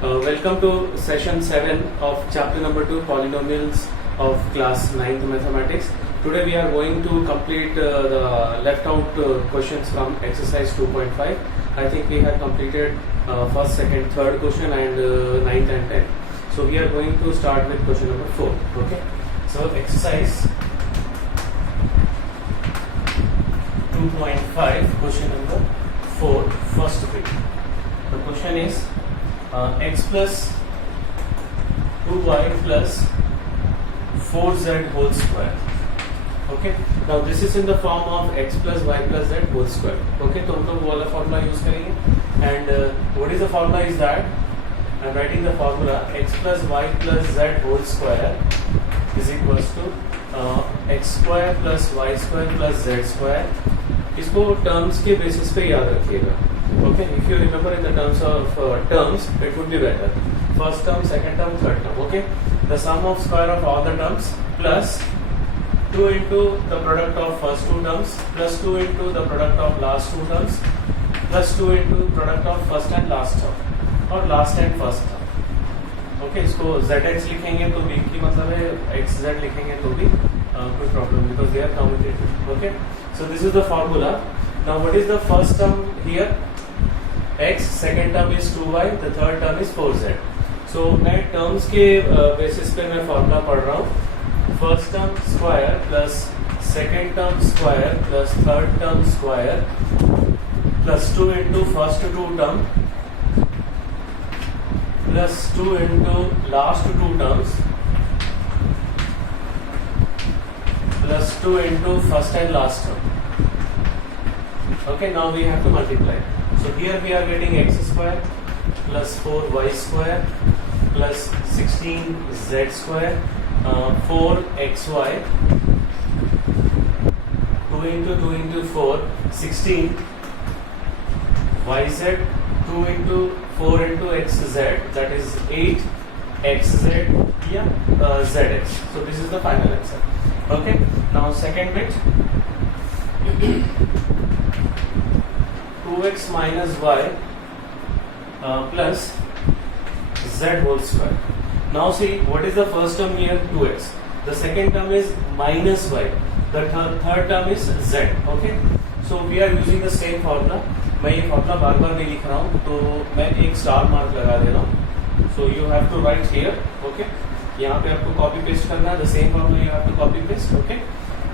Welcome to session 7 of chapter number 2 polynomials of class 9th mathematics. Today we are going to complete the left out questions from exercise 2.5. I think we have completed first, second, third question and 9th and 10th. So we are going to start with question number 4. Okay. So exercise 2.5 question number 4 first bit. The question is x plus 2y plus 4z whole square. Okay, now this is in the form of x plus y plus z whole square. Okay, तो हम लोग वो वाला formula use करेंगे. And what is the formula is that I'm writing the formula x plus y plus z whole square is equals to x square plus y square plus z square. इसको terms के basis पे याद रखिएगा. Okay, if you remember in the terms of terms, it would be better. First term, second term, third term. Okay, the sum of square of all the terms plus 2 into the product of first two terms plus 2 into the product of last two terms plus 2 into product of first and last term और last and first term. Okay, इसको zx लिखेंगे तो b की मतलब है xz लिखेंगे तो भी कोई problem because they are commutative. Okay, so this is the formula. Now what is the first term here? x, second term is 2y, the third term is 4z. So मैं terms के basis पे मैं formula पढ़ रहा हूँ. First term square plus second term square plus third term square plus 2 into first two term plus 2 into last two terms plus 2 into first and last term. Okay, now we have to multiply. So here we are getting x square plus 4y square plus 16z square 4xy 2 into 4 16 yz 2 into 4 into xz that is 8 xz zx. So this is the final answer. Okay, now second bit 2x minus y plus z whole square. Now see, what is the first term here? 2x. The second term is minus y. The third term is z. Okay, so we are using the same formula. मैं ये formula बार बार नहीं लिख रहा हूँ तो मैं एक star mark लगा दे रहा हूँ. So you have to write here. Okay, यहाँ पे आपको copy paste करना है. The same formula you have to copy paste. Okay,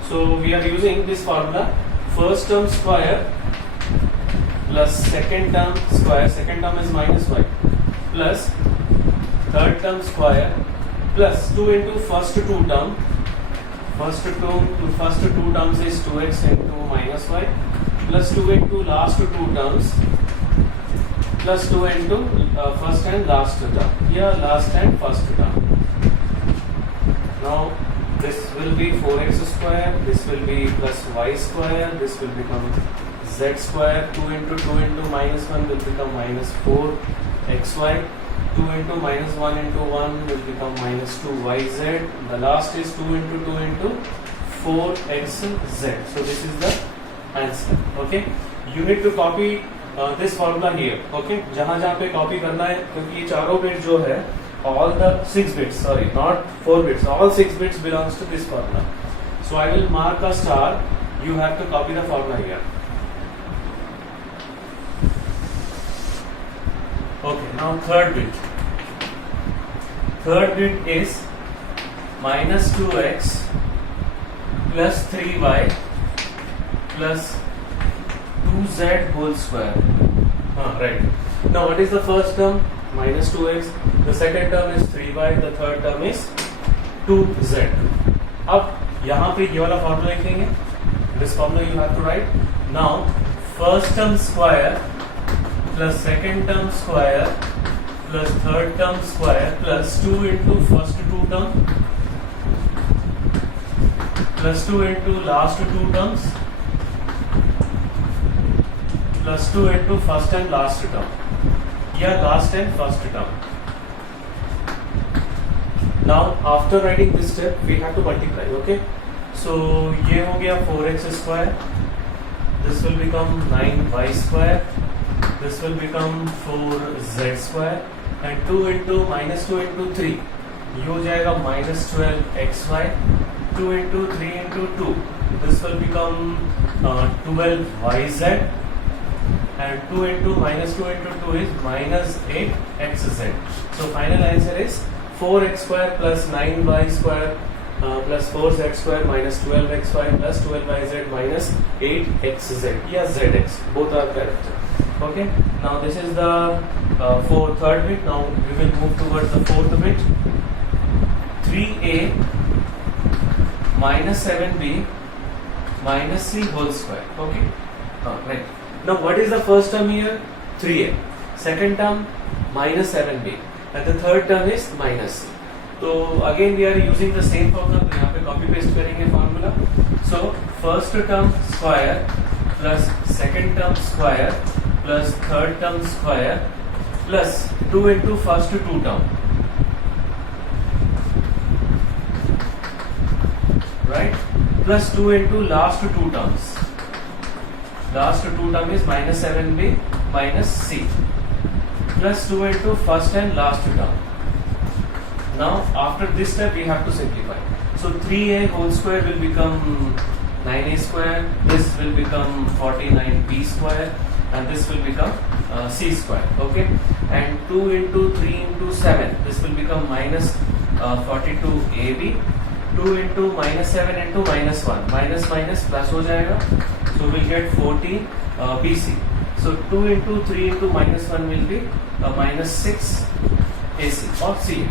so we are using this formula. First term square plus second term square, second term is minus y, plus third term square plus 2 into first two term. First two terms is 2x into minus y plus 2 into last two terms plus 2 into first and last term. Here last and first term. Now this will be 4x square, this will be plus y square, this will become z square, 2 into minus 1 will become minus 4 xy, 2 into minus 1 into 1 will become minus 2 yz, the last is 2 into 4 xz. So this is the answer. Okay, you need to copy this formula here. Okay, जहाँ जहाँ पे copy करना है क्योंकि ये चारों bits जो है all the 6 bits, sorry not 4 bits, all 6 bits belongs to this formula. So I will mark a star, you have to copy the formula here. Okay, now third bit. Third bit is minus 2x plus 3y plus 2z whole square. Right. Now what is the first term? Minus 2x. The second term is 3y. The third term is 2z. अब यहाँ पे ये वाला formula लिखेंगे. This formula you have to write. Now first term square plus second term square plus third term square plus 2 into first two term plus 2 into last two terms plus 2 into first and last term या last and first term. Now after writing this step we have to multiply. Okay, so ये हो गया 4x square, this will become 9y square, this will become 4z square and 2 into minus 2 into 3 ये हो जाएगा minus 12xy, 2 into 3 into 2 this will become 12yz and 2 into minus 2 into 2 is minus 8xz. So final answer is 4x square plus 9y square plus 4z square minus 12xy plus 12yz minus 8xz. Yeah, zx. Both are correct. Okay. Now this is the third bit. Now we will move towards the fourth bit. 3a minus 7b minus c whole square. Okay. Right. Now what is the first term here? 3a. Second term minus 7b. And the third term is minus c. So again we are using the same formula. तो यहाँ पे copy paste करेंगे formula. So first term square plus second term square plus third term square plus 2 into first two term. Right? Plus 2 into last two terms. Last two term is minus 7b minus c. Plus 2 into first and last term. Now after this step we have to simplify. So 3a whole square will become 9a square. This will become 49b square. And this will become c square. Okay. And 2 into 3 into 7. This will become minus 42ab. 2 into minus 7 into minus 1. Minus minus plus हो जाएगा. So we'll get 14 bc. So 2 into 3 into minus 1 will be minus 6 ac or c.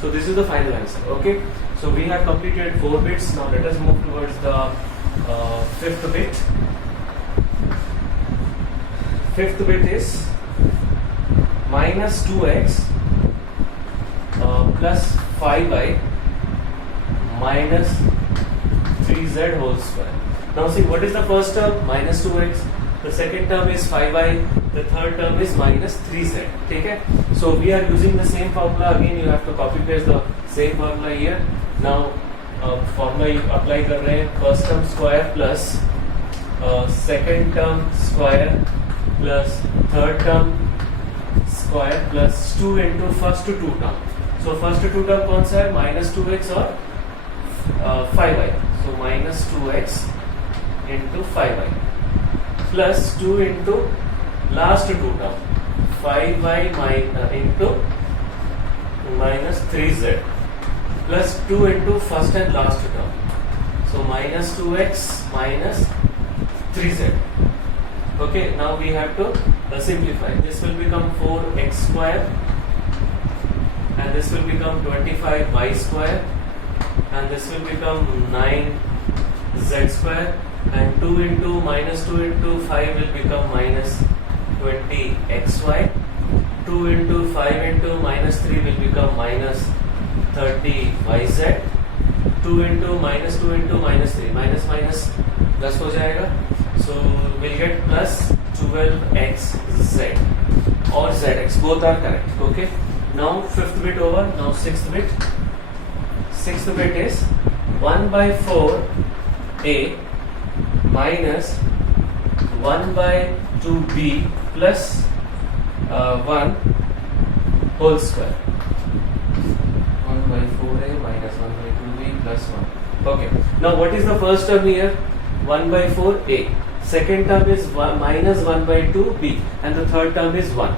So this is the final answer. Okay. So we have completed 4 bits. Now let us move towards the fifth bit. Fifth bit is minus 2x plus 5y minus 3z whole square. Now see, what is the first term? Minus 2x. The second term is 5y. The third term is minus 3z. ठीक है? So we are using the same formula. Again you have to copy paste the same formula here. Now formula apply कर रहे हैं. First term square plus second term square plus third term square plus 2 into first two term. So first two term कौन सा है? Minus 2x और 5y. So minus 2x into 5y plus 2 into last two term 5y into minus 3z plus 2 into first and last term. So minus 2x minus 3z. Okay, now we have to simplify. This will become 4x square and this will become 25y square and this will become 9z square and 2 into minus 2 into 5 will become minus 20xy. 2 into 5 into minus 3 will become minus 30yz. 2 into minus 2 into minus 3 minus minus plus हो जाएगा. So we'll get plus 12xz or zx. Both are correct. Okay. Now fifth bit over. Now sixth bit. Sixth bit is 1 by 4a minus 1 by 2b plus 1 whole square. 1 by 4a minus 1 by 2b plus 1. Okay. Now what is the first term here? 1 by 4a. Second term is minus 1 by 2b and the third term is 1.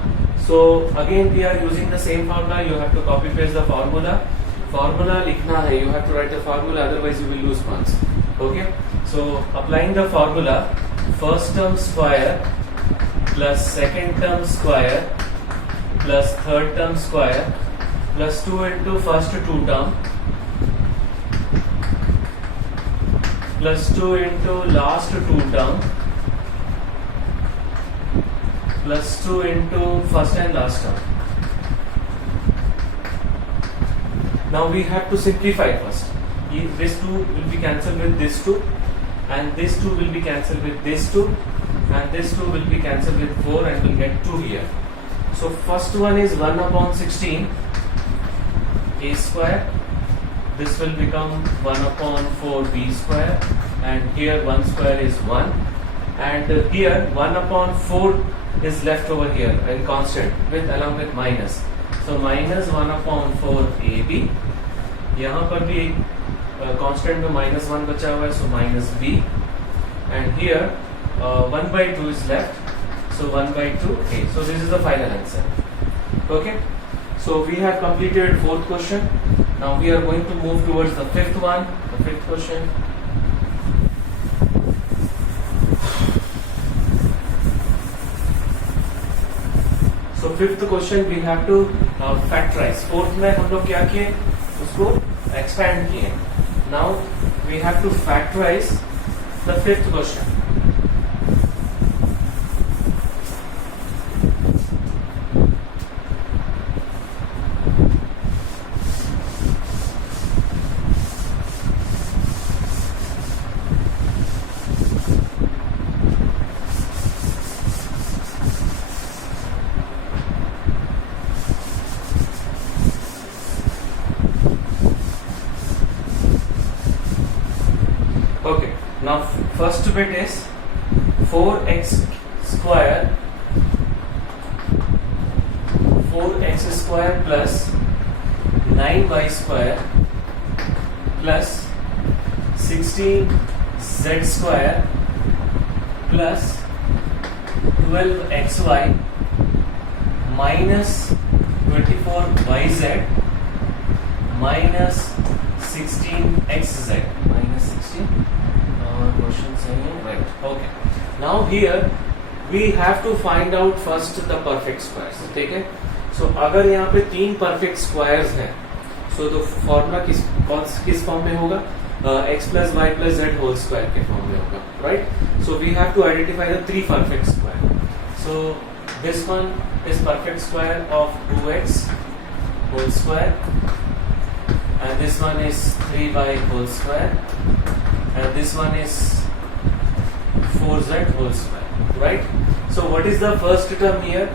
So again we are using the same formula. You have to copy paste the formula. Formula लिखना है. You have to write the formula, otherwise you will lose marks. Okay. So applying the formula, first term square plus second term square plus third term square plus 2 into first two term plus 2 into last two term plus 2 into first and last term. Now we have to simplify first. This 2 will be cancelled with this 2 and this 2 will be cancelled with this 2 and this 2 will be cancelled with 4 and we'll get 2 here. So first one is 1 upon 16 a square. This will become 1 upon 4 b square and here 1 square is 1 and here 1 upon 4 is left over here and constant with along with minus. So minus 1/4 AB. यहाँ पर भी एक constant में -1 बचा हुआ है, so minus B. And here 1/2 is left, so 1/2 A. So this is the final answer. Okay. So we have completed fourth question. Now we are going to move towards the fifth one, the fifth question. So fifth question we have to factorize. Fourth में हम लोग क्या किए, उसको expand किए. Now we have to factorize the fifth question. Okay, now first bit is 4x square plus 9y square plus 16z square plus 12xy minus 24yz minus 16xz minus 16. Question saying right. Okay. Now here we have to find out first the perfect squares. ठीक है? So अगर यहाँ पे 3 perfect squares हैं, so तो formula किस form में होगा? X plus y plus z whole square के फॉर्म में होगा, right? So we have to identify the 3 perfect square. So this one is perfect square of 2x whole square, and this one is 3y whole square, and this one is 4z whole square, right? So what is the first term here?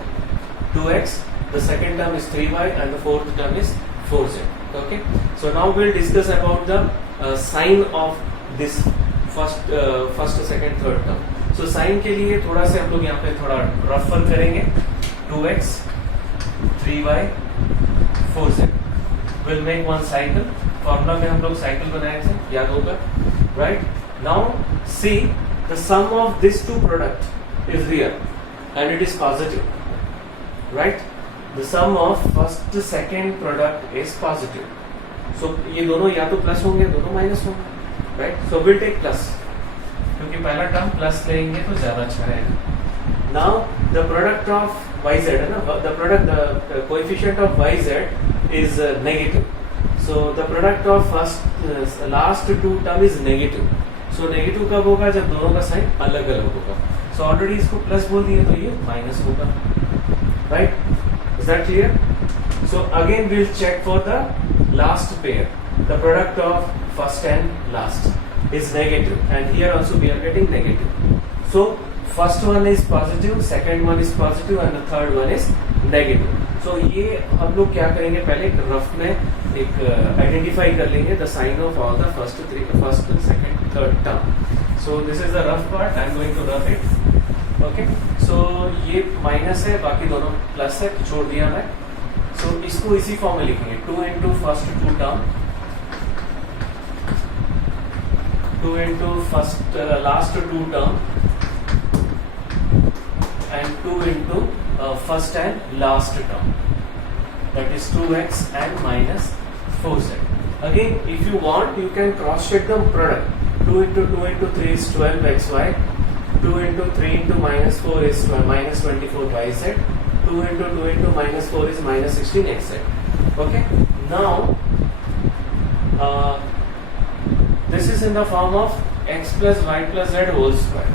2x, the second term is 3y, and the fourth term is 4z. Okay, so now we'll discuss about the sign of this first second third term. So sign के लिए थोड़ा से हम लोग यहाँ पे थोड़ा rough work करेंगे. 2x 3y 4z will make one cycle. Formula में हम लोग साइकिल बनाए थे, याद होगा, right? Now see, the sum of these two product is real and it is positive, right? The sum of first second product is positive. So ये दोनों या तो प्लस होंगे, दोनों माइनस होंगे, right? So we'll take plus, क्योंकि पहला term plus लेंगे तो ज्यादा अच्छा रहेगा. Now the product of yz है ना, the coefficient of yz is negative. So the product of first last two term is negative. So negative कब होगा? जब दोनों का साइन अलग अलग होगा. So already इसको प्लस बोल दिए तो ये माइनस होगा, right? Is that clear? So again we'll check for the last pair. The product of first and last is negative, and here also we are getting negative. So first one is positive, second one is positive, and the third one is negative. So ये हम लोग क्या करेंगे, पहले एक rough में एक identify कर लेंगे the sign of all the first, second, third term. So this is the rough part. I am going to rough it. Okay. So ये माइनस है, बाकी दोनों प्लस है, छोड़ दिया मैं. So इसको इसी फॉर्म में लिखेंगे, 2 into first two term, 2 into first last two term, and 2 into first and last term, that is 2x and minus 4z. Again, if you want, you can cross check the product. 2 into 2 into 3 is 12xy, 2 into 3 into minus 4 is minus 24yz, 2 into 2 into minus 4 is minus 16xz. Okay, now this is in the form of x plus y plus z whole square.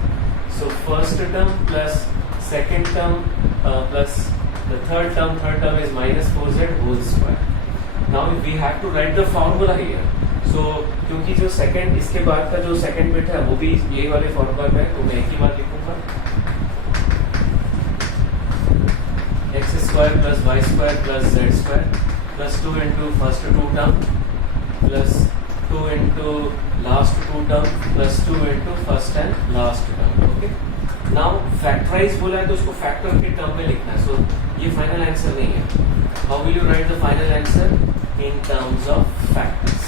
So first term plus second term plus the third term is minus 4z whole square. Now we have to write the formula here. So क्योंकि जो second इसके बाद का जो second bit है वो भी यही वाले फॉर्मूला में है, तो मैं एक ही बार लिखूंगा, x square plus y square plus z square plus 2 into first two term plus 2 into last two term plus 2 into first and last term. Okay. Now factorise बोला है तो उसको फैक्टर के टर्म में लिखना है, सो ये फाइनल आंसर नहीं है. How will you right the final answer? In terms of factors.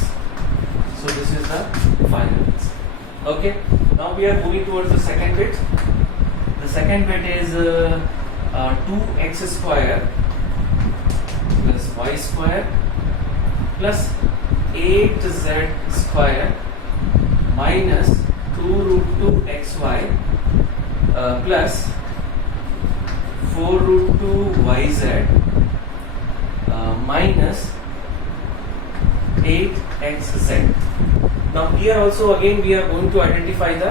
So this is the final answer. Okay, now we are moving towards the second bit. The second bit is 2x square plus y square plus 8z square minus 2 root 2 xy plus 4 root 2 yz minus 8xz. Now here also again we are going to identify the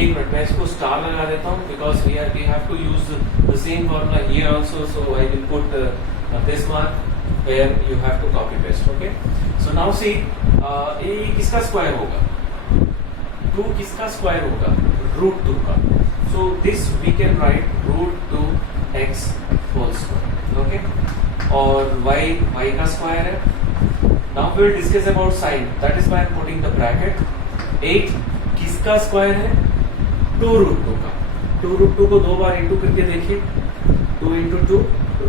एक minute मैं इसको star लगा देता हूँ because we have to use the same formula here also, so I will put this mark where you have to copy paste. Okay, so now see ये किसका square होगा? 2 किसका स्क्वायर होगा? रूट 2 का. So this we can write root 2 x whole square. Okay, और y का square है. Now we will discuss about sign. That is why I am putting the bracket. 8 किसका स्क्वायर है? 2 root 2 का. 2 root 2 को 2 bar into करके देखिए. 2 into 2,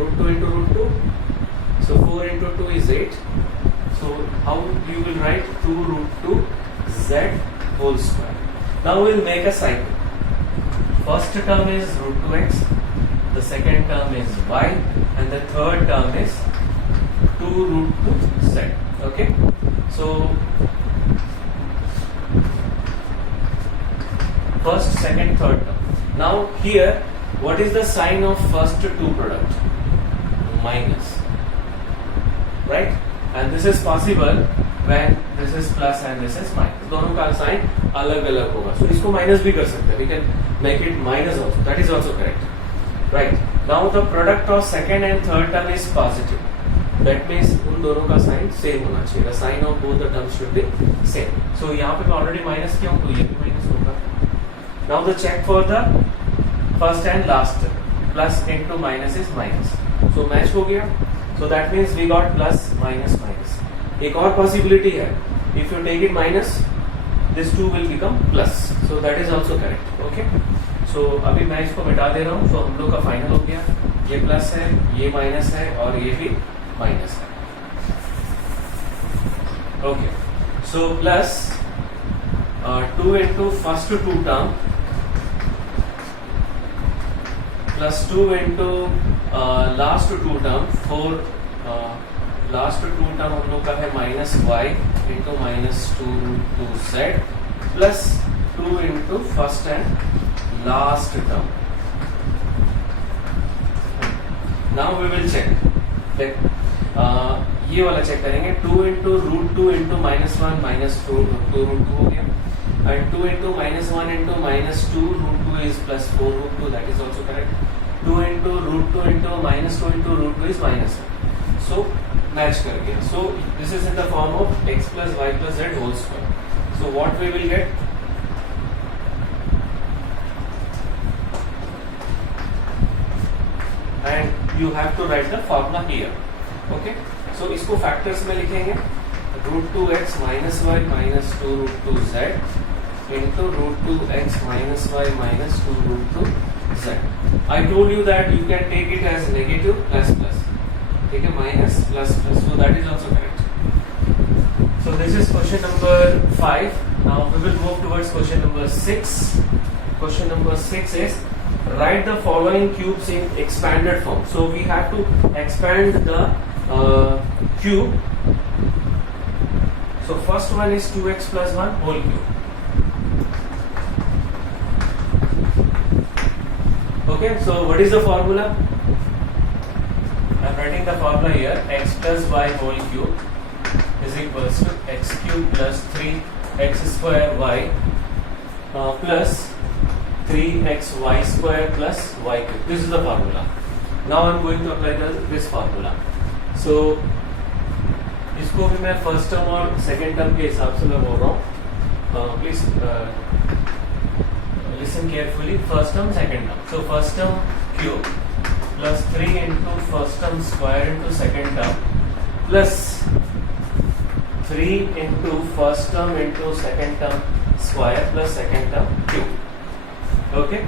root 2 into root 2. So 4 into 2 is 8. So how you will write 2 root 2 z whole square. Now we will make a cycle. First term is root 2x. The second term is y, and the third term is 2 root 2 z. Okay, so first, second, third term. Now here, what is the sign of first two product? Minus, right? And this is possible when this is plus and this is minus. दोनों का sign अलग अलग होगा. So इसको minus भी कर सकते हैं. We can make it minus also. That is also correct, right? Now the product of second and third term is positive. That means उन दोनों का साइन सेम होना चाहिए. The sign of both the terms should be same. So यहाँ पे मैं already minus किया हूँ तो ये भी माइनस होगा. Now the check for the first and last term. Plus into minus is minus. So match हो गया. So that means we got plus minus minus. एक और possibility है. If you take it minus, this 2 will become plus. So that is also correct. Okay. So अभी मैं इसको मिटा दे रहा हूँ. So हम लोग का फाइनल हो गया. ये प्लस है, ये माइनस है और ये भी माइनस है. Okay, so plus 2 into first 2 term plus 2 into last 2 term. 4 last 2 term हम लोग का है minus y into minus 2 root 2 z plus 2 into first and last term. Now we will check. ये वाला चेक करेंगे. 2 into root 2 into minus 1 minus 2 root 2 हो गया. And 2 into minus 1 into minus 2 root 2 is plus 4 root 2. That is also correct. 2 into root 2 into minus 2 into root 2 is minus 1. So match कर गया. So this is in the form of x plus y plus z whole square. So what we will get? And you have to write the formula here. Okay, so इसको factors में लिखेंगे. Root 2x minus Y minus 2 root 2 z into root 2x minus Y minus 2 root 2 z. I told you that you can take it as negative plus plus. ठीक है, minus plus plus. So that is also correct. So this is question number 5. Now we will move towards question number 6. Question number 6 is write the following cubes in expanded form. So we have to expand the cube. So first one is 2x plus 1 whole cube. Okay, so what is the formula? I am writing the formula here. X plus y whole cube is equals to x cube plus 3x square y plus 3xy square plus y cube. This is the formula. Now I am going to apply this formula. So इसको भी मैं first term और second term के हिसाब से मैं बोल रहा हूँ. Please listen carefully. First term, second term. So first term cube plus 3 into first term square into second term plus 3 into first term into second term square plus second term cube. Okay,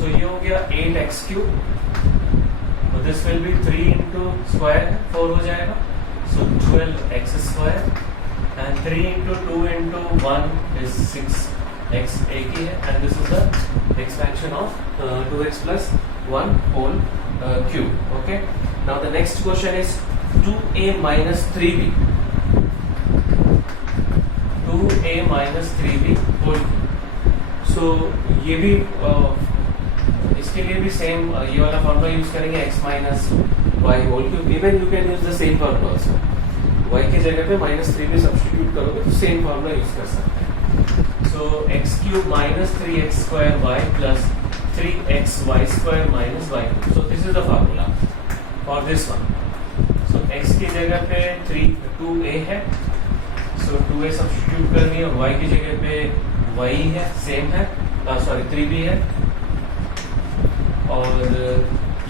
so ये हो गया 8x³ और this will be 3 into square 4 हो जाएगा, so 12x² and 3 into 2 into 1 is 6x एक ही है, and this is the expansion of 2x plus 1 whole cube. Okay, now the next question is 2a minus 3b whole cube. So ये भी इसके लिए भी सेम ये वाला फॉर्मूला यूज करेंगे, x minus y whole cube. Even you can use the same formula also. y की जगह पे -3b सब्स्टिट्यूट करोगे तो सेम फॉर्मूला यूज कर सकते हैं. So x³ minus 3x² plus 3xy² minus y³. So this is the formula for this one. So x की जगह पे 2a है, so 2a सब्स्टिट्यूट करनी है, y की जगह पे y है, सेम है, सॉरी 3b है, और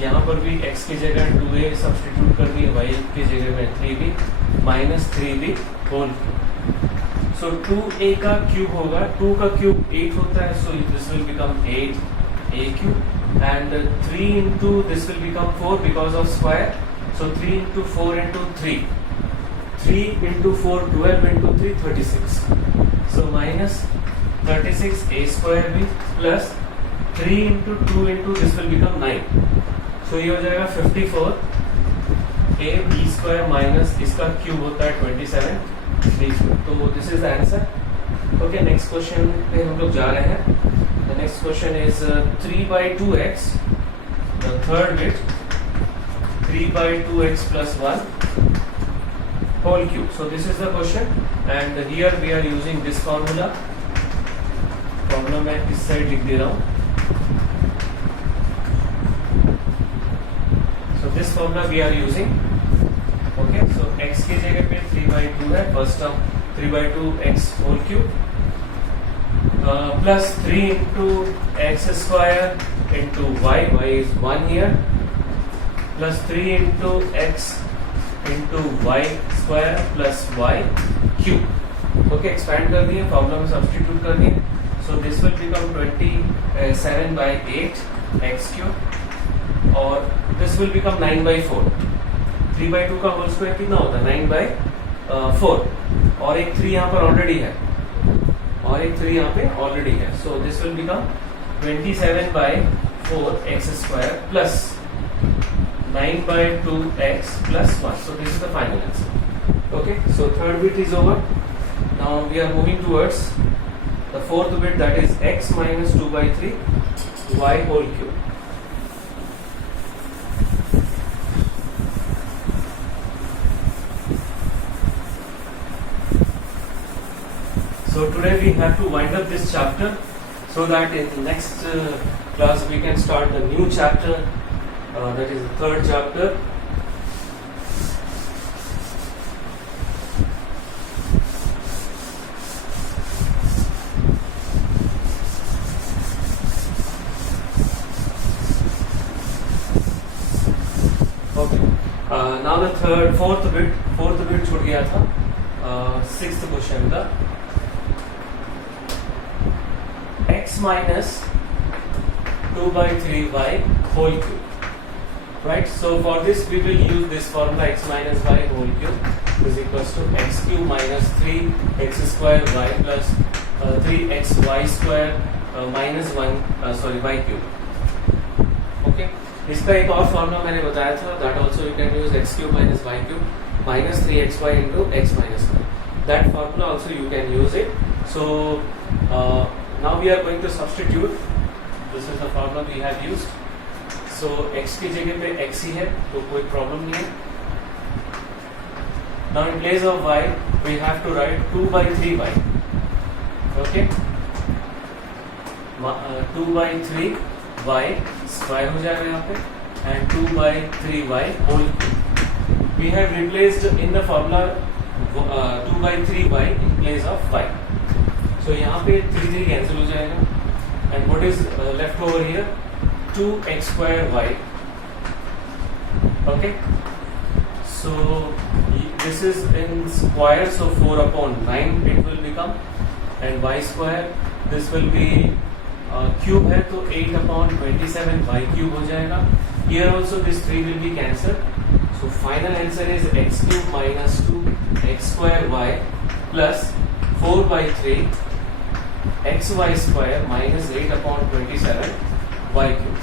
यहाँ पर भी x की जगह 2a सब्स्टिट्यूट करनी है, y की जगह में 3b minus 3b whole cube. So 2a का क्यूब होगा, 2 का क्यूब 8 होता है, so this will become 8a³ and 3 into this will become 4 because of square, so 3 into 4 into 3 into 4 12 into 3 36, so minus 36a² plus 3 into 2 into this will become 9, so ये हो जाएगा 54ab² minus इसका cube होता है 27, तो this is the answer. Okay, next question पे हम लोग जा रहे हैं. The next question is 3/2x, the third bit 3/2x plus 1 whole cube. So this is the question and here we are using this formula. मैं इस side लिख दे रहा हूँ. So this formula we are using. Okay, so x की जगह पे 3/2 है, first term 3/2x whole cube plus 3 into x² into y is 1 here, plus 3 into x into y² plus y³. Okay, expand कर दिए, formula में substitute कर दिए, so this will become 27/8 x³ और this will become 9/4. 3/2 का whole square कितना होता है? 9/4 और एक 3 यहाँ पर ऑलरेडी है, so this will become 27/4 x² plus 9/2x plus 1. So this is the final answer. Okay, so third bit is over. Now we are moving towards the fourth bit, that is x minus 2/3 y whole cube. So today we have to wind up this chapter so that in the next class we can start the new chapter, that is the third chapter. Okay. Now the fourth bit छूट गया था, sixth question का. x minus 2/3y whole cube, right? So for this we will use this formula, x minus y whole cube is equals to x³ minus 3x² y plus 3xy² minus 1 y³. Okay, इसका एक और formula मैंने बताया था, that also you can use x³ minus y³ minus 3xy into x minus 1. That formula also you can use it. So now we are going to substitute. This is the formula we have used. So x की जगह पे x ही है, तो कोई problem नहीं है. Now in place of y we have to write 2/3y. Okay, 2/3y square हो जाएगा यहाँ पे and 2/3y whole cube. We have replaced in the formula 2/3y in place of y. So यहाँ पे 3 cancel हो जाएगा and what is left over here? 2x²y. Okay, so this is in square, so 4/9 it will become, and y² this will be cube है तो 8/27 y cube हो जाएगा. Here also this 3 will be cancelled. So final answer is x cube minus 2 x square y plus 4/3 xy square minus 8/27 y cube.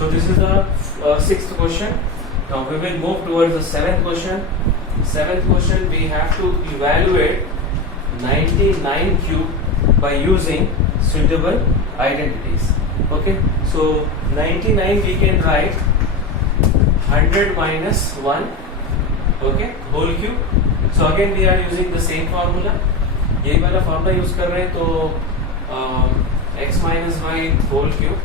So this is the sixth question. Now we will move towards the seventh question. Seventh question, we have to evaluate 99 cube by using suitable identities. Okay, so 99 we can write 100 minus 1, okay, whole cube. So again we are using the same formula. यही वाला formula use कर रहे हैं तो x minus Y whole cube.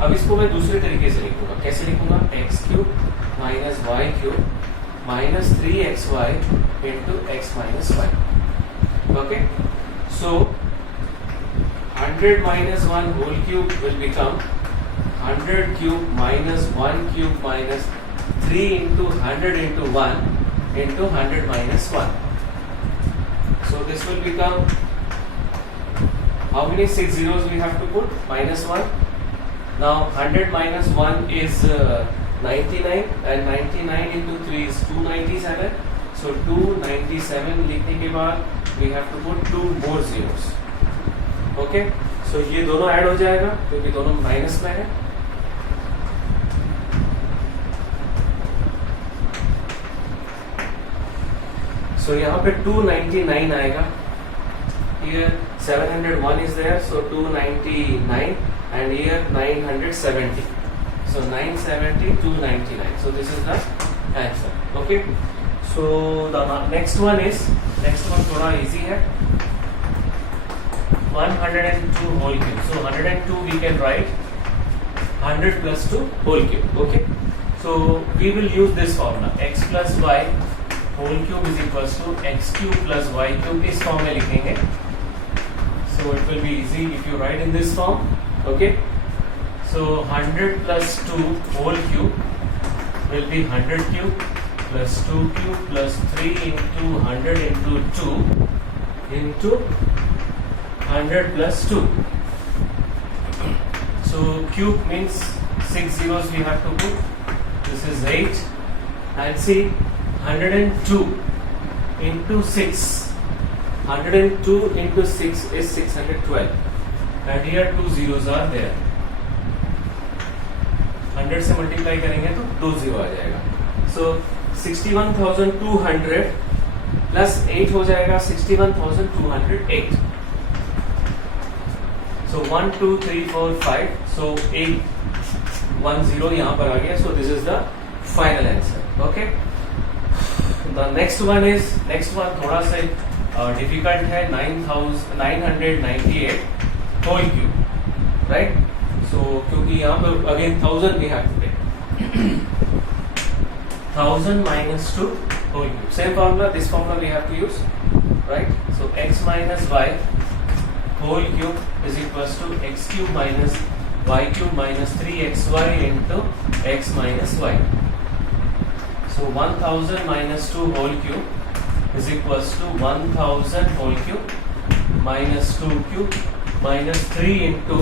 अब इसको मैं दूसरे तरीके से लिखूंगा. कैसे लिखूंगा? x cube minus Y cube minus 3xy into x minus y. Okay, so 100 minus 1 whole cube will become 100 cube minus 1 cube minus 3 into 100 into 1 into 100 minus 1. So this will become, how many 6 zeros we have to put? Minus 1. Now 100 minus 1 is 99 and 99 into 3 is 297. So 297 लिखने के बाद we have to put 2 more zeros. Okay, so ये दोनों add हो जाएगा क्योंकि दोनों minus में है. So यहाँ पे 299 आएगा. Here 701 is there, so 299 and here 970. So 970, 299. So this is the answer. Okay. So the next one थोड़ा easy है. 102 whole cube. So 102 we can write 100 plus 2 whole cube. Okay. So we will use this formula. X plus y whole cube is equals to x cube plus y cube. इस form में लिखेंगे. So it will be easy if you write in this form. Okay. So 100 plus 2 whole cube will be 100 cube plus 2 cube plus 3 into 100 into 2 into 100 plus 2. So cube means 6 zeros we have to put. This is 8 and see 102 into 6. 102 into 6 is 612 and here 2 zeros are there. 100 से multiply करेंगे तो 2 zero आ जाएगा. सो 61,200 plus 8 हो जाएगा 61,208. सो 1 2 3 4 5. सो 810 यहाँ पर आ गया. सो this is the final answer. Okay, the next one थोड़ा सा डिफिकल्ट है. 998 होल क्यूब, राइट. So क्योंकि यहाँ पर again 1000 we have to take 1000 minus 2 whole cube. Same formula, this formula we have to use, right? So x minus y whole cube is equals to x cube minus y cube minus 3xy into x minus y. So 1000 minus 2 whole cube is equals to 1000 whole cube minus 2 cube minus 3 into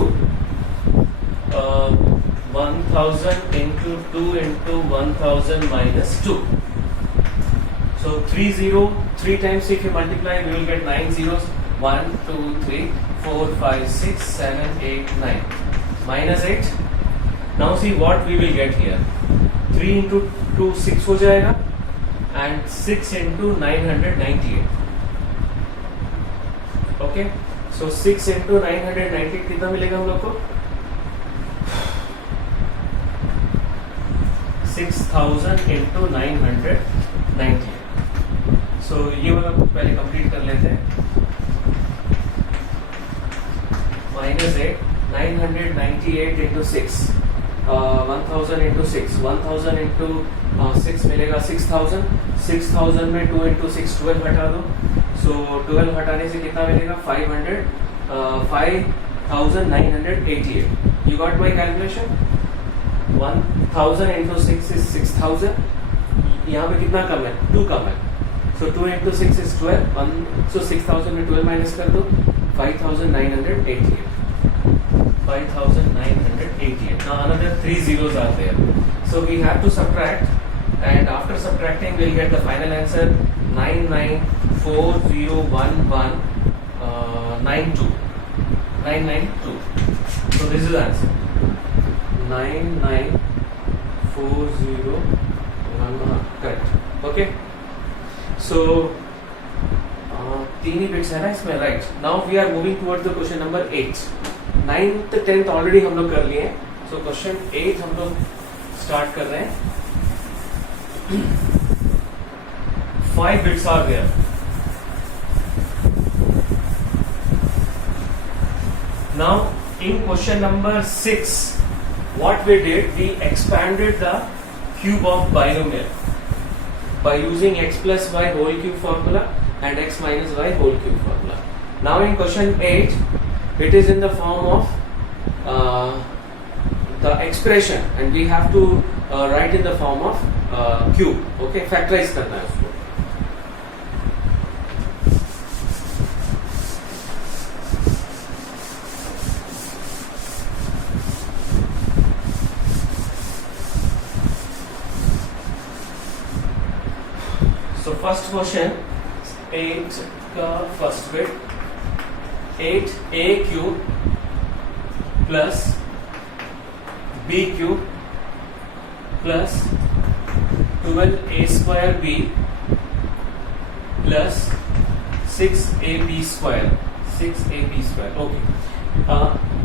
1000 into 2 into 1000 minus 2. So 3 times if you multiply we will get 9 zeros. 1 2 3 4 5 6 7 8 9 minus 8. Now see what we will get here. 3 into 2 6 हो जाएगा and 6 into 998. Okay, so 6 into 998 कितना मिलेगा हम लोग को? 6000 into 998. So ये वाला पहले कंप्लीट कर लेते हैं. minus 8 998 into 6 1000 into 6 1000 into 6 मिलेगा 6000 में 2 into 6 12 हटा दो. So 12 हटाने से कितना मिलेगा? 5988. You got my calculation? 1000 into 6 is 6000. यहाँ पे कितना कम है? 2 कम है. So 2 into 6 is 12. So 6000 में 12 माइनस कर दो. 5988. 5988. Now another 3 zeros are there. So we have to subtract, and after subtracting we'll get the final answer 99401192. 992. So this is the answer. 994011. Correct. Okay. So तीन ही bits है ना इसमें, right. Now we are moving towards the question number 8. 9th 10th already हम लोग कर लिए हैं. So question 8 हम लोग स्टार्ट कर रहे हैं. 5 bits are there. Now in question number 6, what we did, we expanded the cube of binomial by using x plus y whole cube formula and x minus y whole cube formula. Now in question 8, it is in the form of the expression, and we have to write in the form of cube. Okay, factorize करना है उसको. So first question, 8 का first bit, 8a cube plus b cube plus 12a square b plus 6ab square. 6ab square. Okay.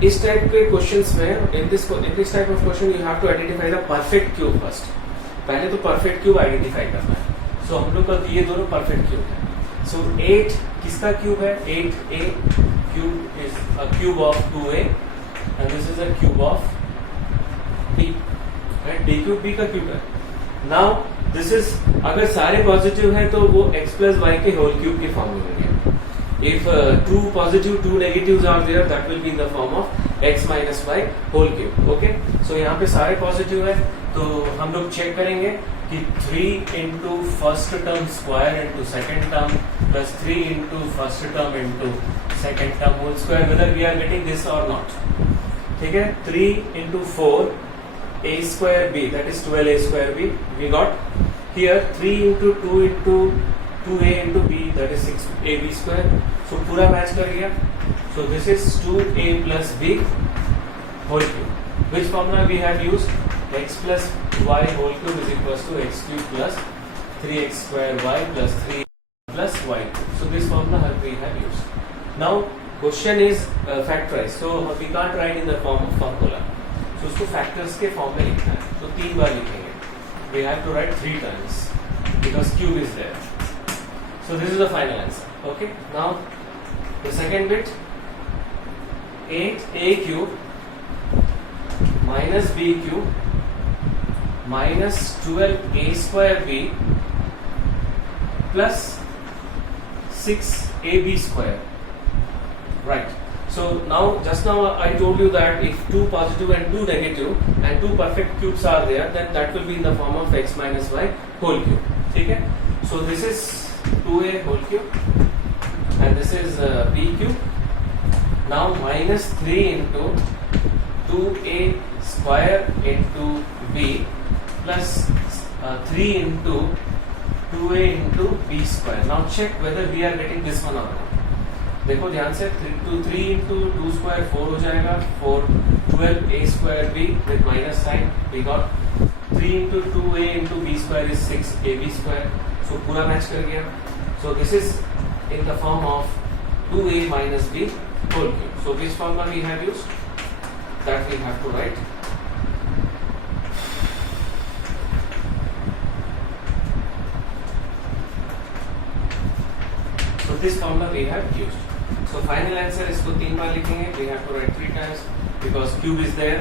इस type के questions में, in this type of question you have to identify the perfect cube first. पहले तो perfect cube identify करना है. सो हम लोग का ये दोनों परफेक्ट क्यूब है. सो 8 किसका क्यूब है? 8a cube is a cube of 2a and this is a cube of b, right. b cube b का क्यूब है. नाउ दिस इज, अगर सारे पॉजिटिव है तो वो x प्लस y के होल क्यूब के फॉर्म में होंगे. If 2 positive 2 negatives are there, that will be in the form of x minus y whole cube. Okay. So यहाँ पे सारे पॉजिटिव है, तो हम लोग चेक करेंगे कि 3 into first term square into second term plus 3 into first term into second term whole square, whether we are getting this or not. ठीक है. 3 into 4 a square b, that is 12a square b we got. Here 3 into 2 into 2a into b, that is 6ab square. So पूरा match कर गया. So this is 2a plus b whole cube. Which formula we have used? X plus y whole cube is equals to x cube plus 3x square y plus 3 plus y cube. So this formula we have used. Now question is factorized. So we can't write in the form of formula. So उसको factors के form में लिखना है. तो 3 बार लिखेंगे. We have to write 3 times because cube is there. So this is the final answer. Okay. Now the second bit, 8a cube minus b cube minus 12a square b plus 6ab square. Right. So now, just now I told you that if 2 positive and 2 negative and 2 perfect cubes are there, then that will be in the form of x minus y whole cube. ठीक है. So this is 2a whole cube and this is b cube. Now minus 3 into 2a square into b plus 3 into 2a into b square. Now check whether we are getting this one or not. देखो ध्यान से, 3 into 2 square 4 हो जाएगा. 4 12a square b with minus sign we got. 3 into 2a into b square is 6ab square. So पूरा match कर गया. So this is in the form of 2a minus b whole cube. So which formula we have used? That we have to write. So this formula we have used. So final answer इसको 3 बार लिखेंगे. We have to write 3 times because cube is there.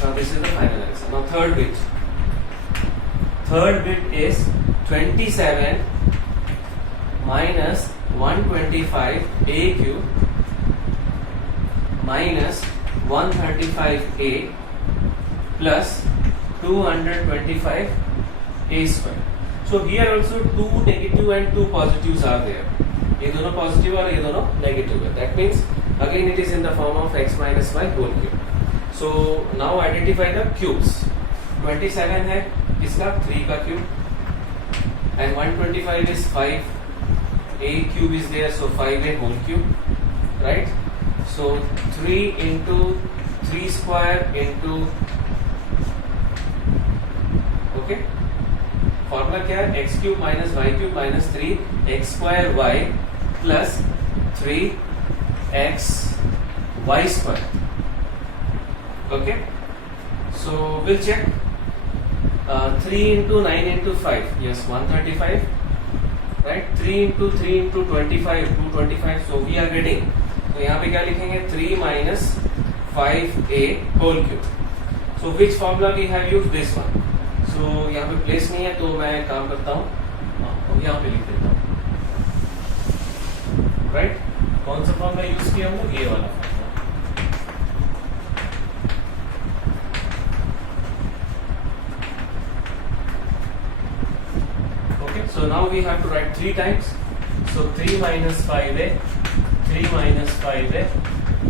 Now this is the final answer. Now third bit. Third bit is 27 minus 125a cube minus 135a plus 225a square. So here also 2 negative and 2 positives are there. ये दोनों positive और ये दोनों negative है. That means again it is in the form of x minus y whole cube. So now identify the cubes. 27 है इसका 3 का cube and 125 is 5. A cube is there, so 5a whole cube, right? So 3 into 3 square into, okay, formula क्या है? x cube minus y cube minus 3 x square y plus 3 x y square. Okay, so we'll check. 3 into 9 into 5, yes, 135, right? 3 into 3 into 25, 225. So we are getting, तो यहाँ पे क्या लिखेंगे? 3 minus 5a whole cube. So which formula we have used? This one. So यहाँ पे place नहीं है, तो मैं काम करता हूँ, यहाँ पे लिख देता हूँ, right? कौन सा फॉर्मूला यूज किया हमने? ये वाला formula. So now we have to write 3 times. So 3 minus 5a, 3 minus 5a,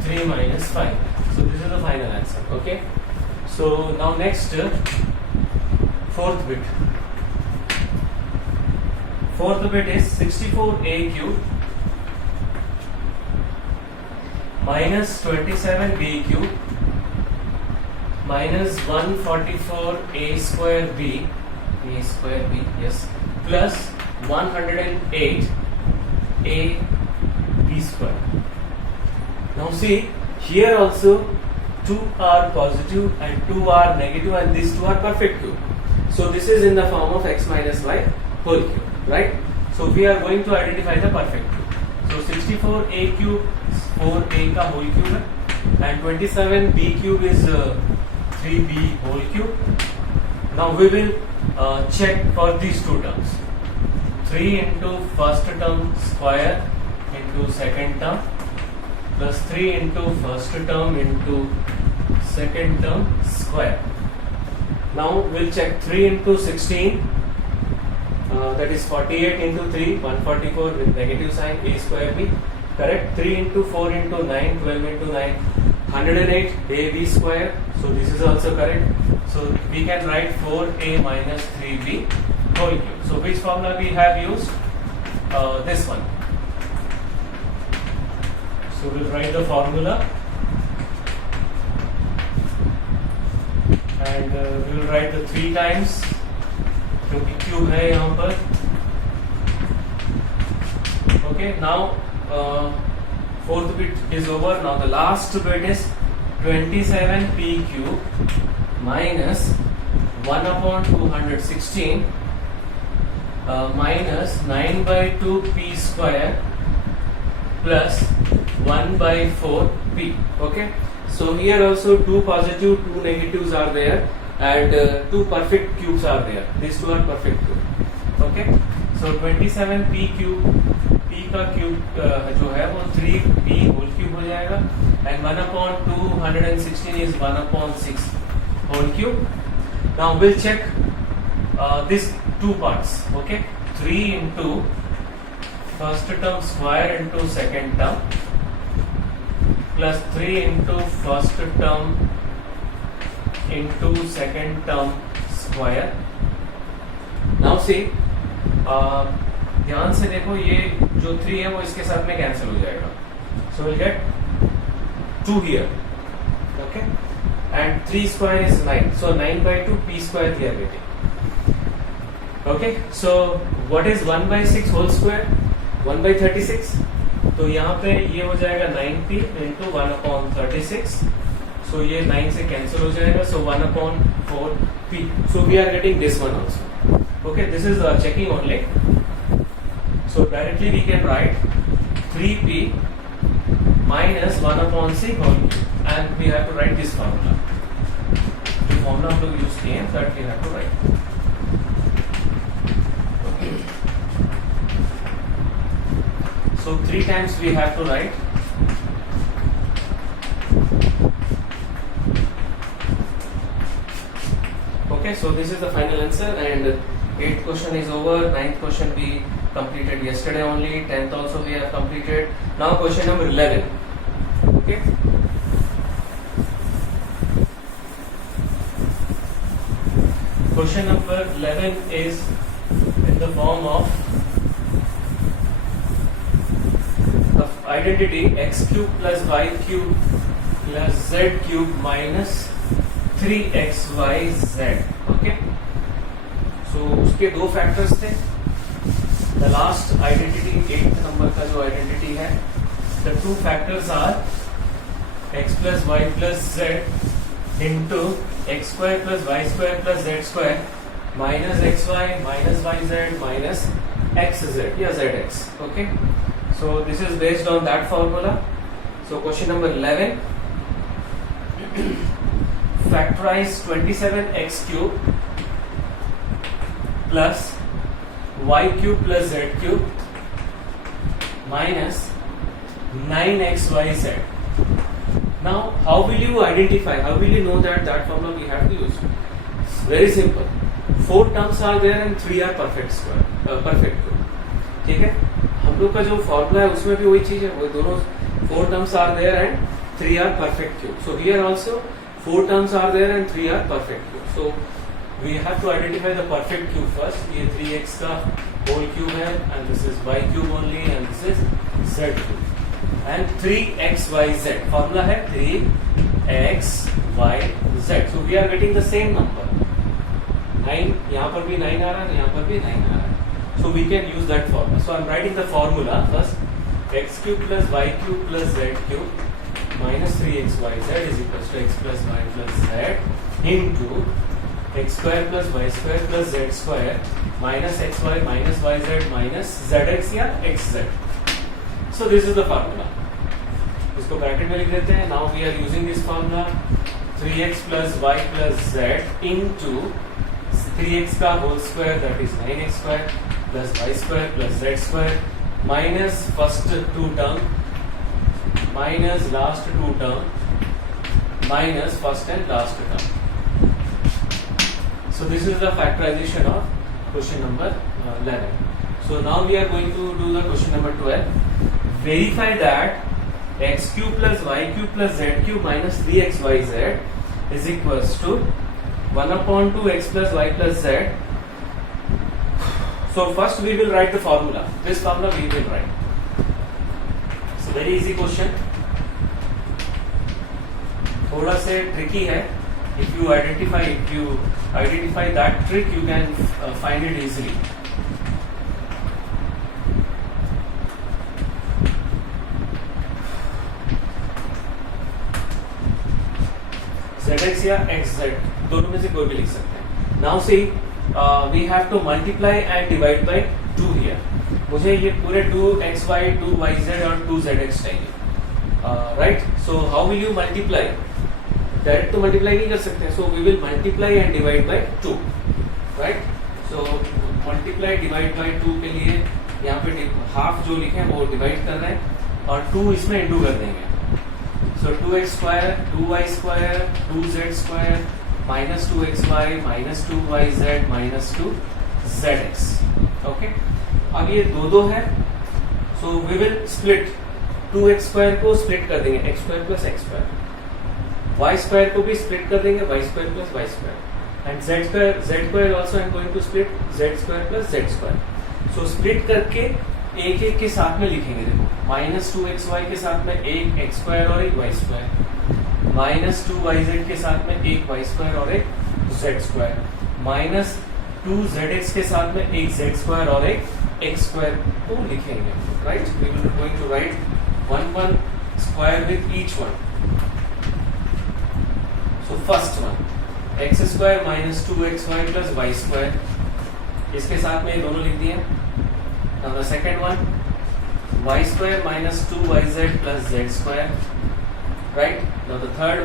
3 minus 5. So this is the final answer. Okay. So now next, fourth bit. Fourth bit is 64a cube minus 27b cube minus 144a square b, yes, plus 108 a b square. Now see, here also 2 are positive and 2 are negative, and these 2 are perfect cube. So this is in the form of x minus y whole cube, right? So we are going to identify the perfect cube. So 64a cube 4a का whole cube है, and 27b cube is 3b whole cube. Now we will check for these two terms. 3 into first term square into second term plus 3 into first term into second term square. Now we'll check 3 into 16, that is 48 into 3, 144 with negative sign, a square b, correct? 3 into 4 into 9, 12 into 9, 108 a b square, so this is also correct. So we can write 4a minus 3b whole cube. So which formula we have used? This one. So we'll write the formula, and we will write the 3 times क्योंकि cube है यहाँ पर. Okay, now fourth bit is over. Now the last bit is 27p cube minus 1 upon 216 minus 9 by 2 p square plus 1 by 4 p. Okay, so here also 2 positive, 2 negatives are there, and 2 perfect cubes are there. These 2 are perfect cube. Okay, so 27p cube, p का cube जो है वो 3p whole cube हो जाएगा, and 1 upon 216 is 1 upon 6 whole cube. Now we'll check these 2 parts. Okay, 3 into first term square into second term plus 3 into first term into second term square. Now see, ध्यान से देखो, ये जो 3 है वो इसके साथ में कैंसिल हो जाएगा. So we'll get 2 here. Okay, and 3 square is 9, so 9 by 2 p square we are getting. Okay, so what is 1 by 6 whole square? 1 by 36. तो यहाँ पे ये हो जाएगा 9p into 1 upon 36. So ये 9 से कैंसिल हो जाएगा. So 1 upon 4p. So we are getting this one also. Okay, this is checking only. So directly we can write 3p minus 1 upon 6 whole cube, and we have to write this formula. जो formula हम लोग use किए हैं, that we have to write. Okay. So 3 times we have to write. Okay, so this is the final answer, and 8th question is over. 9th question we completed yesterday only. 10th also we have completed. Now question number 11. Okay. Question number 11 is in the form of identity x cube plus y cube plus z cube minus 3xyz। Okay, so उसके दो factors थे। The last identity 8th number का जो identity है, the two factors are x plus y plus z into x square plus y square plus z square minus x y minus y z minus x z या z x. Okay, so this is based on that formula. So question number 11, factorize 27x cube plus y cube plus z cube minus 9xyz. Now how will you identify, how will you know that that formula we have to use? Very simple, 4 terms are there and 3 are perfect square, perfect cube. ठीक है, हम लोग का जो formula है उसमें भी वही चीज है, वो दोनों 4 terms are there and 3 are perfect cube. So here also 4 terms are there and 3 are perfect cube. So we have to identify the perfect cube first. ये 3x का whole cube है and this is y cube only and this is z cube and 3xyz. Formula है 3xyz. So we are getting the same number. 9 यहाँ पर भी 9 आ रहा है, यहाँ पर भी 9 आ रहा है. So we can use that formula. So I'm writing the formula first. X cube plus y cube plus z cube minus 3xyz is equals to x plus y plus z into x square plus y square plus z square minus xy minus yz minus zx या xz. So this is the formula. इसको bracket में लिख देते हैं. Now we are using this formula 3x plus y plus z into 3x का whole square that is 9x square plus y square plus z square minus first 2 term minus last 2 term minus first and last term. So this is the factorization of question number 11. So now we are going to do the question number 12. Verify that x cube plus y cube plus z cube minus 3xyz is equals to 1 upon 2x plus y plus z. So first we will write the formula. This formula we will write. It's a very easy question. थोड़ा से tricky है. If you identify that trick, you can find it easily. zx या xz दोनों में से कोई भी लिख सकते हैं. Now see, we have to multiply and divide by 2 here. मुझे ये पूरे 2xy, 2yz और 2zx चाहिए. Right? So how will you multiply? Direct तो मल्टीप्लाई नहीं कर सकते. So we will multiply and divide by 2. Right? So multiply divide by 2 के लिए यहाँ पे हाफ जो लिखे हैं वो डिवाइड कर रहे हैं और 2 इसमें इंटू कर देंगे. So 2x square, 2y square, 2z square minus 2xy minus 2yz minus 2zx. Okay? अब ये दो है. So we will split 2x square को split कर देंगे x square plus x square. y square को भी split कर देंगे y square plus y square. And z square also I am going to split z square plus z square. So split करके एक एक के साथ में लिखेंगे. देखो माइनस 2xy के साथ में एक x स्क्वायर और एक y स्क्वायर, माइनस 2yz के साथ में एक y स्क्वायर और एक z स्क्वायर, माइनस 2zx के साथ में एक z स्क्वायर और एक x स्क्वायर को लिखेंगे. Right, we will going to write one square with each one. So first one x square minus 2xy plus y square, इसके साथ में ये दोनों लिख दिए. Now the second one, y square minus 2yz plus z square. Right? Now the third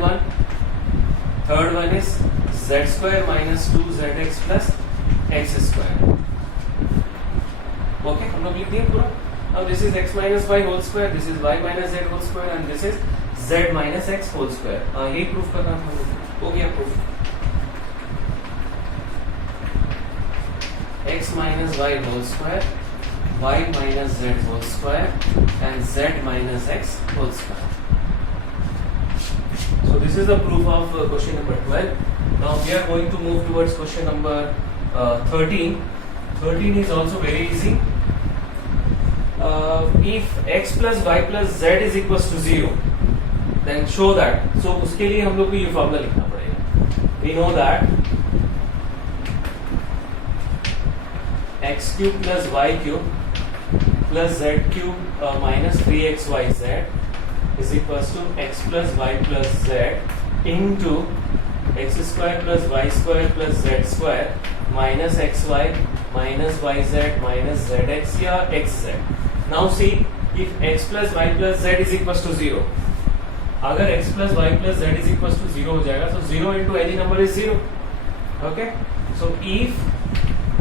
one is z square minus 2zx plus x square. Okay, हम लोग लिख दिए पूरा. Now this is x minus y whole square, this is y minus z whole square and this is z minus x whole square. यही proof करना था. हो गया proof. x minus y whole square, y minus z whole square and z minus x whole square. So this is the proof of question number 12. Now we are going to move towards question number 13. 13 is also very easy. If x plus y plus z is equals to 0, then show that. So उसके लिए हम लोग को ये formula लिखना पड़ेगा. We know that x cube plus y cube plus z cube minus 3xyz is equals to x plus y plus z into x square plus y square plus z square minus xy minus yz minus zx या xz. Now see, if x plus y plus z is equals to 0, अगर x plus y plus z is equals to 0 हो जाएगा, so 0 into any number is 0. Okay? So if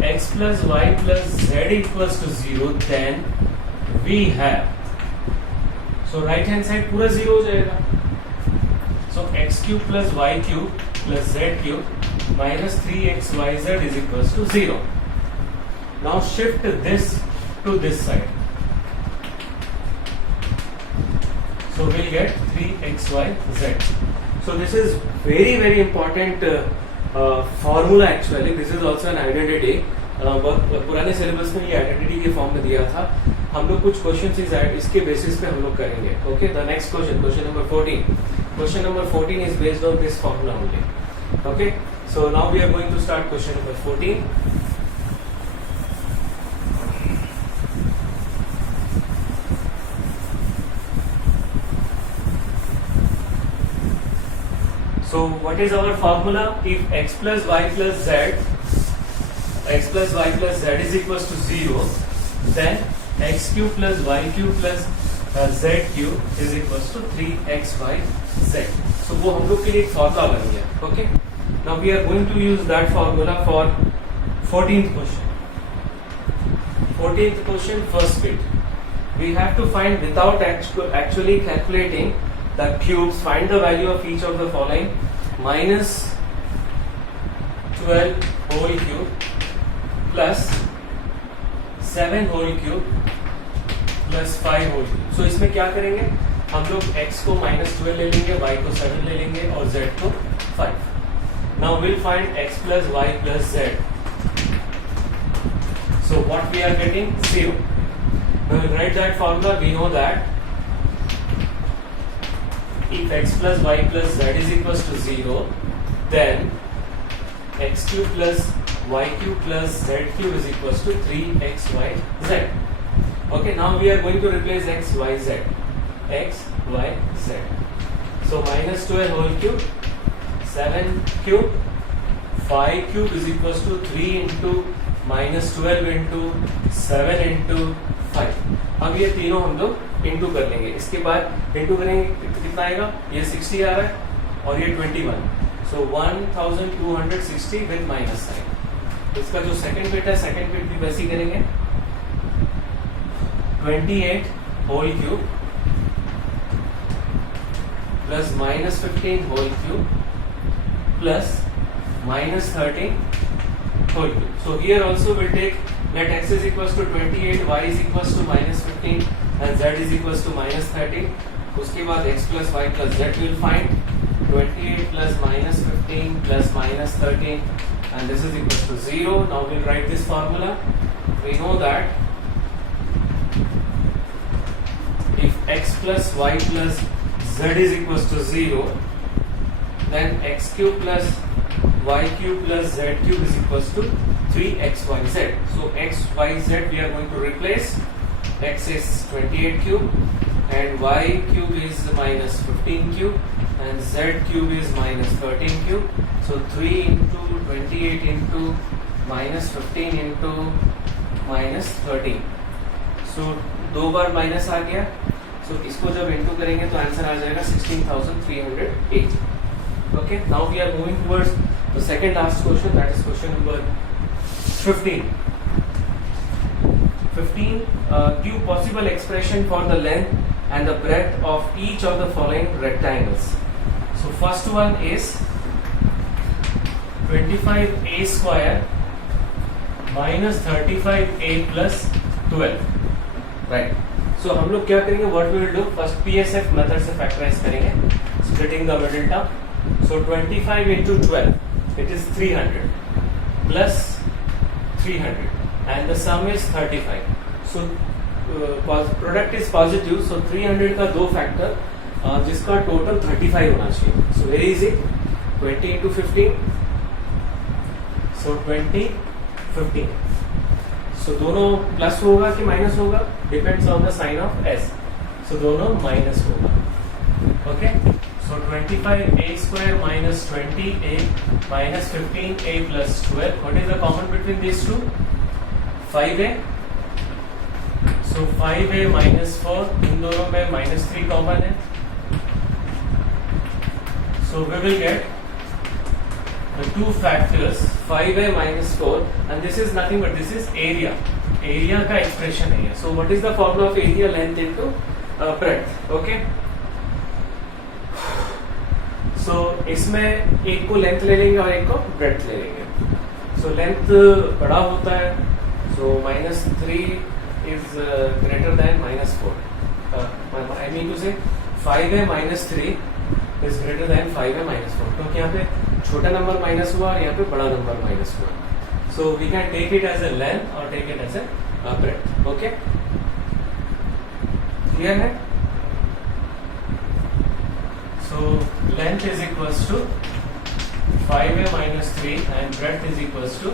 x plus y plus z equals to 0, then we have, so right hand side पूरा 0 हो जाएगा. So x cube plus y cube plus z cube minus 3xyz is equals to 0. Now shift this to this side. So we'll get 3xyz. So this is very important formula actually. This is also an identity. पुराने syllabus में ये identity के form में दिया था. हम लोग कुछ क्वेश्चन इसके बेसिस पे हम लोग करेंगे. Okay, the next question number 14. Question number 14 is based on this formula only. Okay, so now we are going to start question number 14. So what is our formula? If x plus y plus z is equals to 0, then x cube plus y cube plus z cube is equals to 3xyz. So वो हम लोग के लिए एक formula बन गया. Okay. Now we are going to use that formula for 14th question. 14th question, first bit. We have to find without actually calculating the cubes. Find the value of each of the following: minus 12 whole cube plus 7 whole cube plus 5 whole cube. So इसमें क्या करेंगे? हम लोग x को minus 12 ले लेंगे, y को 7 ले लेंगे और z को 5. Now we'll find x plus y plus z. So what we are getting? 0. Now we'll write that formula. We know that if x plus y plus z is equals to 0, then x cube plus y cube plus z cube is equals to 3xyz. Okay, now we are going to replace x, y, z. X, y, z. So minus 12 whole cube, 7 cube, 5 cube is equals to 3 into minus 12 into 7 into 5. अब ये तीनों हम लोग into कर लेंगे. इसके बाद into करेंगे कितना आएगा? ये 60 आ रहा है और ये 21. So 1260 with minus sign. इसका जो सेकंड बिट है, सेकंड बिट भी वैसे ही करेंगे. 28 whole cube plus minus 15 whole cube plus minus 13 whole cube. So here also we'll take let x is equals to 28, y is equals to minus 15 and z is equals to minus 13. उसके बाद x plus y plus z we'll find 28 plus minus 15 plus minus 13 and this is equals to 0. Now we'll write this formula. We know that if x plus y plus z is equals to 0, then x cube plus y cube plus z cube is equals to 3xyz. So x, y, z we are going to replace. X is 28 cube and y cube is minus 15 cube and z cube is minus 13 cube. So 3 into 28 into minus 15 into minus 13. So दो बार minus आ गया. So इसको जब into करेंगे तो answer आ जाएगा 16,380. Okay, now we are moving towards the second last question, that is question number 15. 15, give possible expression for the length and the breadth of each of the following rectangles. So first one is 25a square minus 35a plus 12. Right. So हम लोग क्या करेंगे? What we will do? First PSF method से factorise करेंगे. So splitting the middle term. So 25 into 12, it is 300 plus 300, and the sum is 35. So product is positive, so 300 का दो factor जिसका total 35 होना चाहिए. So very easy, 20 into 15, so 20, 15. So दोनों plus होगा कि माइनस होगा, depends on the sign of s. So दोनों माइनस होगा. Okay, so 25a square minus 20a minus 15a plus 12. What is the common between these two? 5a. So 5a minus 4, इन दोनों में minus 3 common है. So we will get the two factors 5a minus 4, and this is nothing but this is area. Area का expression है. So what is the formula of area? Length into breadth. Okay. So इसमें एक को length ले लेंगे और एक को ब्रेड्थ ले लेंगे. So लेंथ बड़ा होता है, so -3 is greater than -4. I mean to say 5a minus 3 is greater than 5a minus 4. क्योंकि यहाँ पे छोटा नंबर माइनस हुआ और यहाँ पे बड़ा नंबर माइनस हुआ. So we can take it as a length or take it as a breadth. Okay? Clear है? So length is equals to 5a minus 3 and breadth is equals to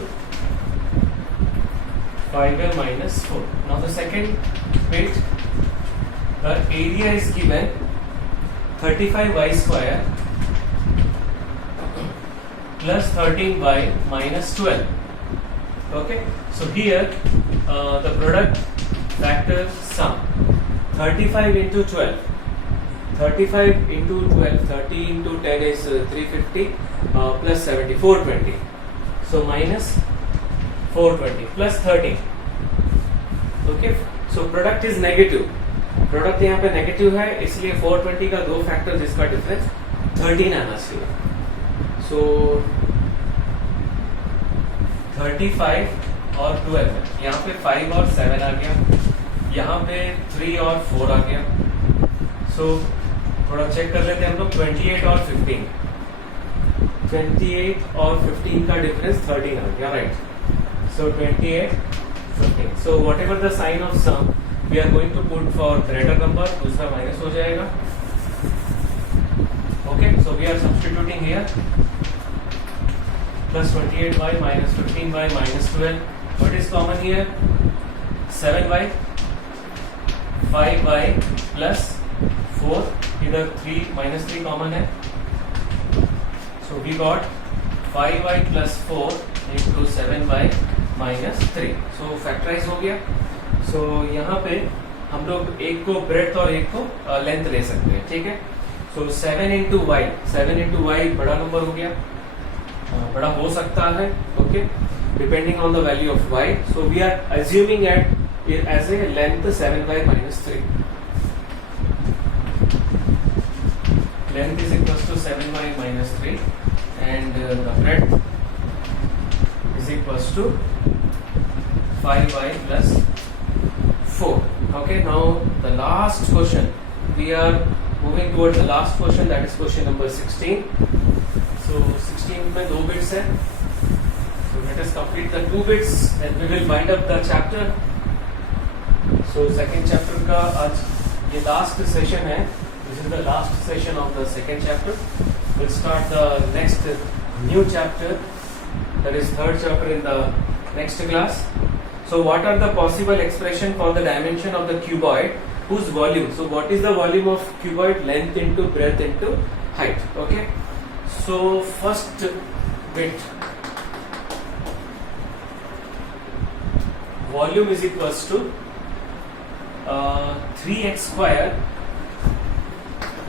5a minus 4. Now the second bit, the area is given 35y square plus 13y minus 12. Okay, so here the product factor sum 35 into 12. 35 into 12, 30 into 10 is 350 plus 70, 420. So minus 420 plus 13. Okay, so product is negative. Product यहाँ पे negative है, इसलिए 420 का दो factor जिसका difference 13 आना चाहिए. सो 35 और 12 है, यहाँ पे 5 और 7 आ गया, यहाँ पे 3 और 4 आ गया. सो थोड़ा चेक कर लेते हैं हम लोग. 28 और 15, 28 और 15 का डिफरेंस 13 आ गया, right. So 28, 15. So whatever the sign of sum we are going to put for greater number, दूसरा माइनस हो जाएगा. Okay, so we are substituting here plus 28y minus 15y minus 12. What is common here? 7y, 5y plus 4. इधर 3 minus 3 common है. So we got 5y plus 4 into 7y minus 3. So factorize हो गया. सो यहाँ पे हम लोग एक को ब्रेड्थ और एक को लेंथ ले सकते हैं. ठीक है. सो 7 into y बड़ा नंबर हो गया, बड़ा हो सकता है. Okay, depending on the value of y. So we are assuming it as a length 7y minus 3. Length is equals to 7y minus 3 and the breadth is equals to 5y plus 4. Okay, now the last question, we are moving towards the last question, that is question number 16. So 16 में दो bits है, so let us complete the 2 bits and we will wind up the chapter. So second chapter का आज ये last session है. This is the last session of the second chapter. We'll start the next new chapter, that is third chapter in the next class. So what are the possible expression for the dimension of the cuboid whose volume? So what is the volume of cuboid? Length into breadth into height. Okay. So first bit, volume is equals to 3x square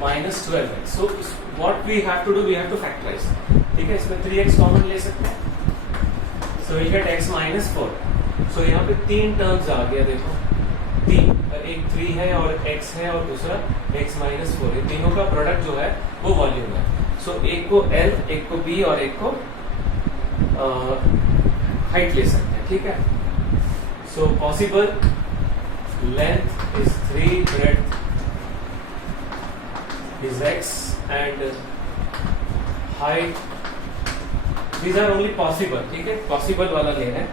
minus 12x. So what we have to do, we have to factorize. ठीक है, इसमें 3x common ले सकते हैं. So we'll get x minus 4. सो यहाँ पे 3 terms आ गया. देखो 3, एक 3 है और x है और दूसरा x minus 4. ये तीनों का प्रोडक्ट जो है वो वॉल्यूम है. सो एक को L, एक को B और एक को हाइट ले सकते हैं. ठीक है. So possible length is 3, breadth is x and height. These are only possible. ठीक है, possible वाला लेना है.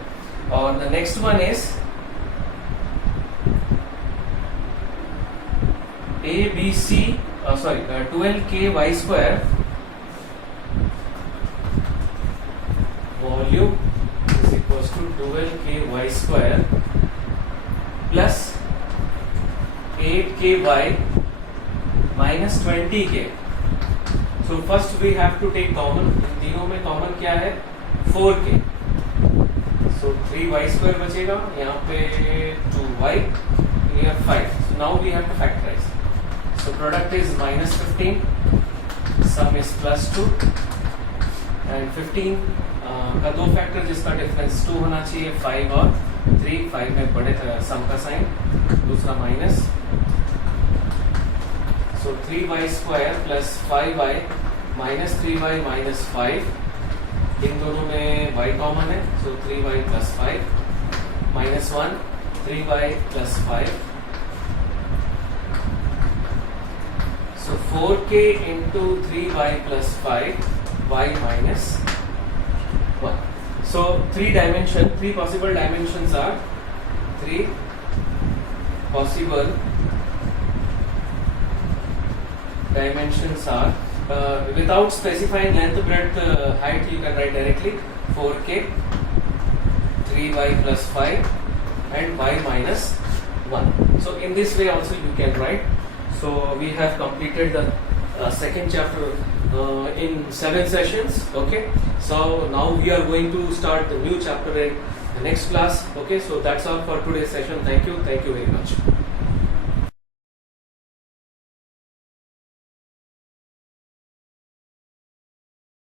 और the next one is ABC, 12k y square volume is equals to 12k y square plus 8k y minus 20k. So first we have to take common. इन तीनों में common क्या है? 4k. So 3y square बचेगा, यहाँ पे 2y, here 5. So now we have to factorize. So product is minus 15, sum is plus 2, and 15 का दो factor जिसका डिफरेंस 2 होना चाहिए, 5 और 3. 5 में बड़े सम का साइन, दूसरा minus. So 3y square plus 5y minus 3y minus 5. इन दोनों में y कॉमन है, so 3y plus 5 minus 1, 3y plus 5. So 4k into 3y plus 5, y minus 1. So three possible dimensions are, three possible dimensions are, without specifying length, breadth, height, you can write directly 4k, 3y plus 5 and y minus 1. So in this way also you can write. So we have completed the second chapter in 7 sessions. Okay, so now we are going to start the new chapter in the next class. Okay, so that's all for today's session. Thank you very much.